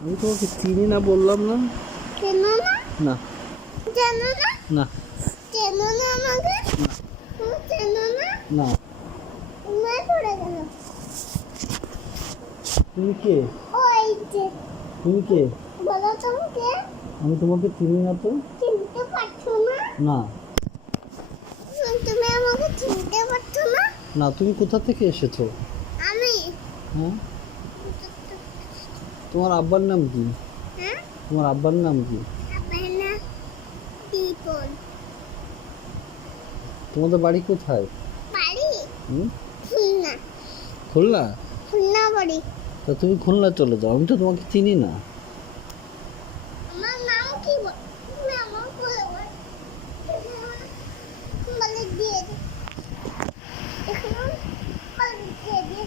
আমি তোমাকে চিনি না বললাম না। কেন না? না জানো না? না কেন না আমাকে? না কেন না? না। তুমি পড়ে গেল। তুমি কে? ওই যে তুমি কে? বলো তোমাকে আমি তোমাকে চিনি না তো। চিনতে পারছো না? না তুমি আমাকে চিনতে পারছো না? না। তুমি কোথা থেকে এসেছো? আমি হ্যাঁ, তোমার আব্বার নাম কি? হ্যাঁ তোমার আব্বার নাম কি? আমার না দীপন। তোমাদের বাড়ি কোথায়? বাড়ি হুম? খুলনা। খুলনা? খুলনা বাড়ি। তা তুমি খুলনা চলে যাও, আমি তো তোমাকে চিনি না। আমার নাম কি তুমি আমার বলে বলে দিয়ে দে। এখানে বলে দিয়ে দে।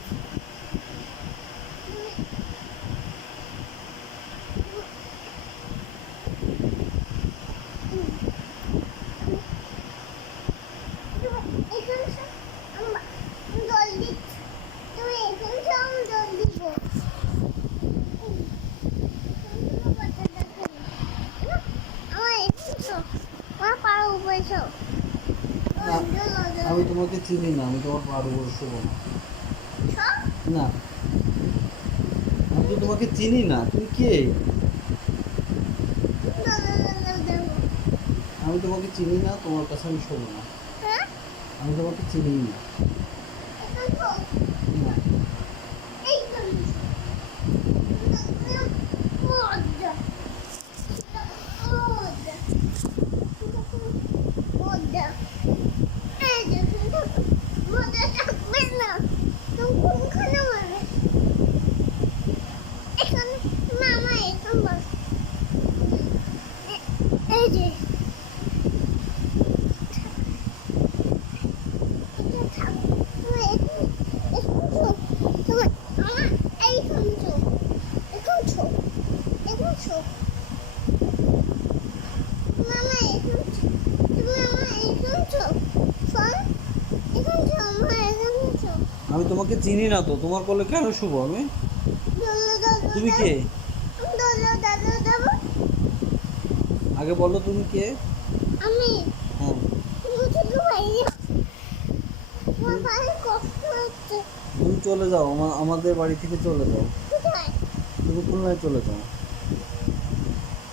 এখানে জল দিচ্ছি। তুমি এখানে আমি জল দিব। আমার এসো আমার পাড়া উপরে এসো। না, আমি তোমাকে চিনি না, আমি তোমার পাড় বলছো না। আমি তো তোমাকে চিনি না, তুমি কে? আমি তোমাকে চিনি না, তোমার কাছে আমি শোনো না। আমি তোমাকে চিনি না। না। এই যে আমি তোমাকে চিনি না তো, তোমার কোলে কেন শুভ আমি? তুমি কে? আগে বলো তুমি কে? আমি হ্যাঁ। ছোট ভাইয়া আমার ভাই কষ্ট হচ্ছে তুমি চলে যাও, আমাদের বাড়ি থেকে চলে যাও। কোথায় তুমি খুলনায় চলে যাও।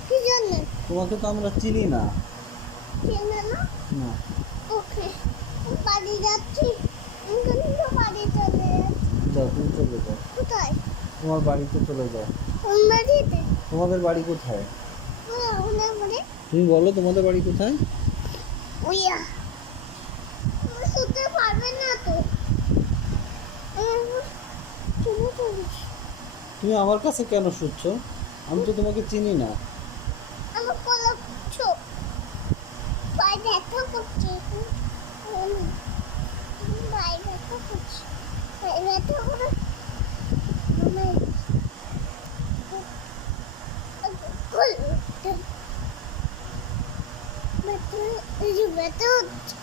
কি জন্য তোমাকে তো আমরা চিনি না। চেনে না না। ওকে বাড়ি যাচ্ছি আমি কিন্তু বাড়ি চলে যাচ্ছি যাও, তুমি চলে যাও। কোথায় তোমার বাড়িতে চলে যাও। কোন বাড়িতে তোমাদের বাড়ি কোথায়? ওনা বলে তুমি বলো তোমাদের বাড়ি কোথায়? ওইয়া তুমি শুতে পারবে না তো চলে চলিস তুমি আমার কাছে কেন শুচ্ছো? আমি তো তোমাকে চিনি না। আমার কলা ছোপ পায়ে ব্যথা করছে পায়ে ব্যথা করছে পায়ে ব্যথা করে আমার ব্যথা হচ্ছে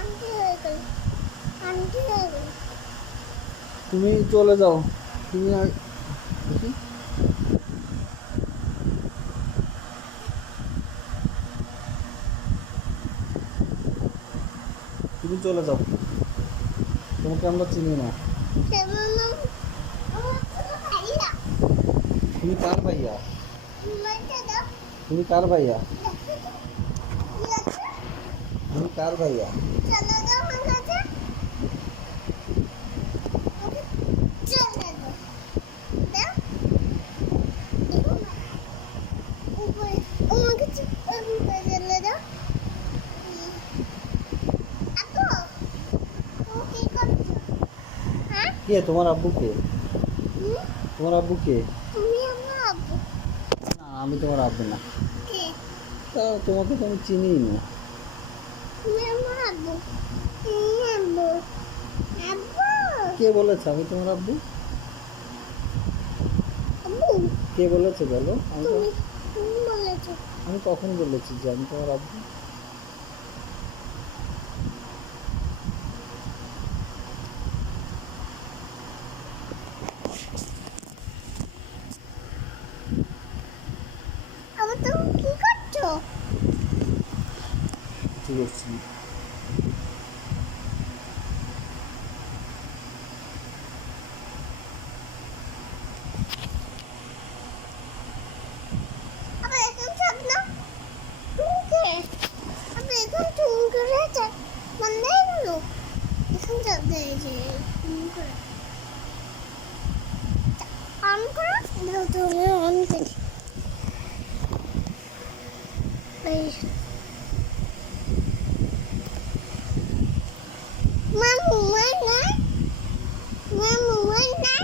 আন্টি হয়ে গেল আন্টি হয়ে গেল তুমি চলে যাও। তুমি দেখি। তুমি চলে যাও, তোমাকে আমরা চিনি না। কেমন আমার ছোট ভাইয়া তুমি কার ভাইয়া? মাইটা দাও তুমি কার ভাইয়া? কি আছে তুমি কার ভাইয়া? চলে দাও আমার কাছে চলে দাও দাও উপরে আমার কাছে উপরে চলে দাও আপু ও কি করছো হ্যাঁ কে তোমার আব্বু কে? হুম? তোমার আব্বু কে? তুমি আমার আব্বু না, আমি তোমার আব্বু না। কে তা তোমাকে তো আমি চিনিই না। তুমি আমার আব্বু আব্বু আব্বু কে বলেছে আমি তোমার আব্বু? আব্বু কে বলেছে বলো? তুমি তুমি বলেছো আমি কখন বলেছি যে আমি তোমার আব্বু? তুমি অন করি এই মামু মানা মামু মানা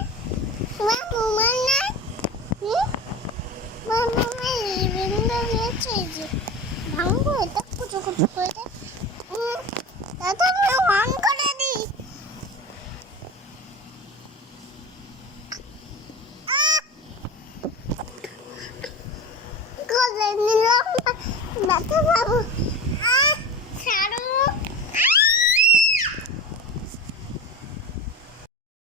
মামু মানা মামু মানা বিন্দু গেছে যে ভাঙবো এটা কুচো কুচো করে দাদা আমি অন করে দিই করে নিলাম ব্যথা পাবো